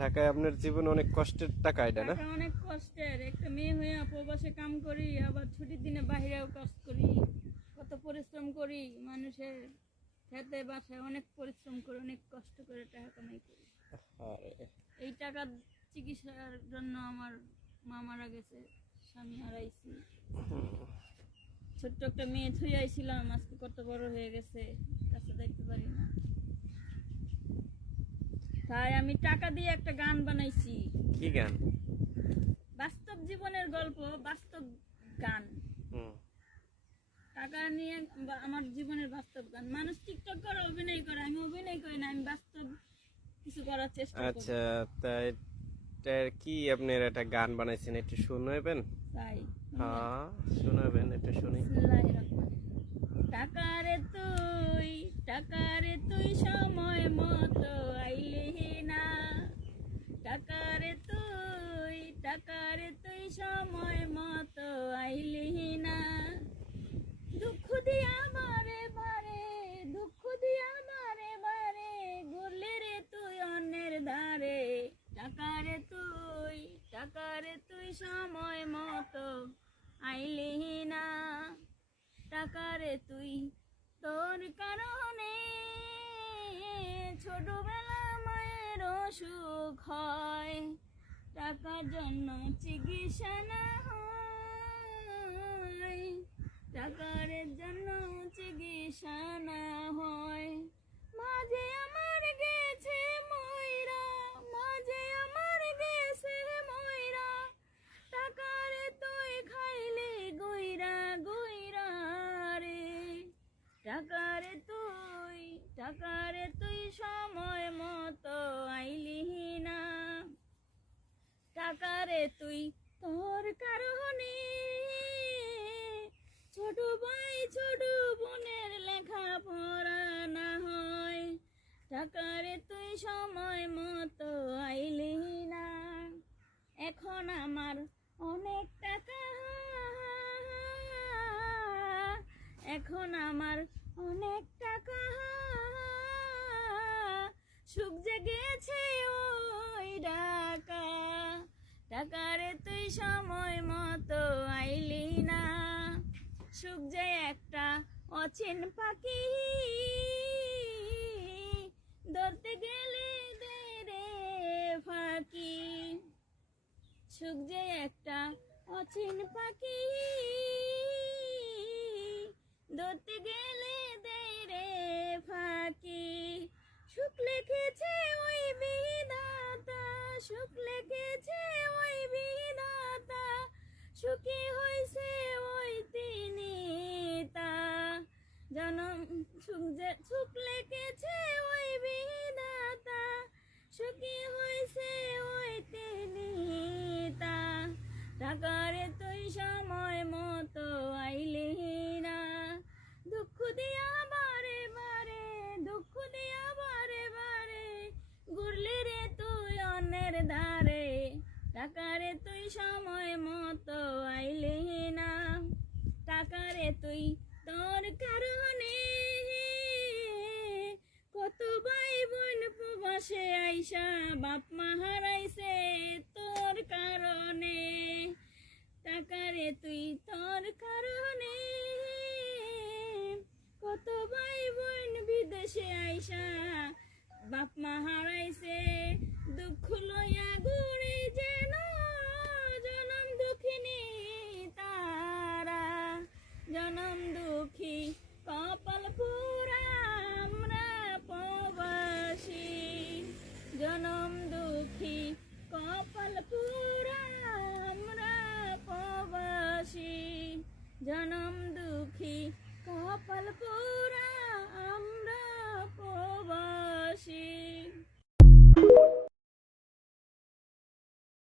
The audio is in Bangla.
টাকায় আপনার জীবন অনেক কষ্টের টাকা, এটা না? অনেক কষ্টের। একটা মেয়ে হয়ে প্রবাসে কাম করি, আবার ছুটির দিনে বাহিরেও কাজ করি, কত পরিশ্রম করি। মানুষের খেতে বাসায় অনেক পরিশ্রম করে, অনেক কষ্ট করে টাকা কামাই করি। এই টাকা চিকিৎসার জন্য আমার মা মারা গেছে, স্বামী হারাইছি, ছোট্ট একটা মেয়ে থুই আইছিলাম, আজকে কত বড় হয়ে গেছে, কাছে দেখতে পারি না। তাই আমি টাকা দিয়ে একটা গান বানাইছি। কি গান? বাস্তব জীবনের গল্প, বাস্তব গান। টাকা নিয়ে আমার জীবনের বাস্তব গান। মানুষ টিকটক করে, অভিনয় করে, আমি অভিনয় করি না, আমি বাস্তব কিছু করার চেষ্টা করি। আচ্ছা, তাই কি আপনার একটা গান বানাইছেন, একটু শোনাবেন? তাই হ্যাঁ, শোনাবেন, একটু শুনি। টাকারে তুই সময় মতো আইলি না, টাকারে তুই সময় মতো আইলি না, দুঃখ দিয়া মারে বারে, দুঃখ দিয়া মারে বারে, ঘুরলি রে তুই অন্যের ধারে। টাকারে তুই সময় মতো আইলি না, টাকারে তুই, তোর কারণে ছোটবেলা মায়ের অসুখ হয়, টাকার জন্য চিকিৎসা না হয়, টাকার জন্য চিকিৎসা না হয়। মাঝে আমার গেছে ময়রা, মাঝে আমার গেছে ময়রা, টাকারে তুই খাইলি গইরা গইরা রে। টাকারে তুই সময় মতো আইলি না, টাকারে তুই, তোর কারণে ছোট ভাই ছোট বোনের লেখাপড়া না হয়, টাকারে তুই সময় মতো আইলি না। এখন আমার অনেক টাকা, এখন আমার অনেক টাকা, সুখ জেগেছে ওই ঢাকা, টাকারে তুই সময় মতো আইলি না। সুখ যে একটা অচিন পাখি, ধরতে গেলে দে রে ফাঁকি, সুখ যে একটা অচিন পাখি, ধরতে গেলে দে রে ফাঁকি। সুখ লিখেছে ওই বিধাতা, সুখ লিখেছে ওই বিধাতা, সুখী হয়েছে ওই তিনি তা, জনম সুখ লিখেছে ওই বিধাতা, সুখী হয়েছে ওই তিনি তা। টাকারে তুই সময় মতো আইলি না, দুঃখ দিয়া বারে বারে, দুঃখ দিয়া বারে বারে, ঘুরলি রে তুই অন্যের ধারে। টাকারে তুই সময় মতো আইলি না, টাকারে তুই, তোর কারণে কত ভাই বোন প্রবাসে আইসা বাপ মা হারাইছে তোর কারণে। টাকারে তুই, তোর কারণে কত ভাই বোন বিদেশে আইসা বাপ মা হারাইছে, দুঃখ লইয়া ঘুরে যেন জনম দুঃখিনী তারা, জনম দুঃখী কপাল পুরা আমরা প্রবাসী, জনম দুঃখী কপাল পুরা আমরা প্রবাসী, জনম দুঃখী কপাল পুরা।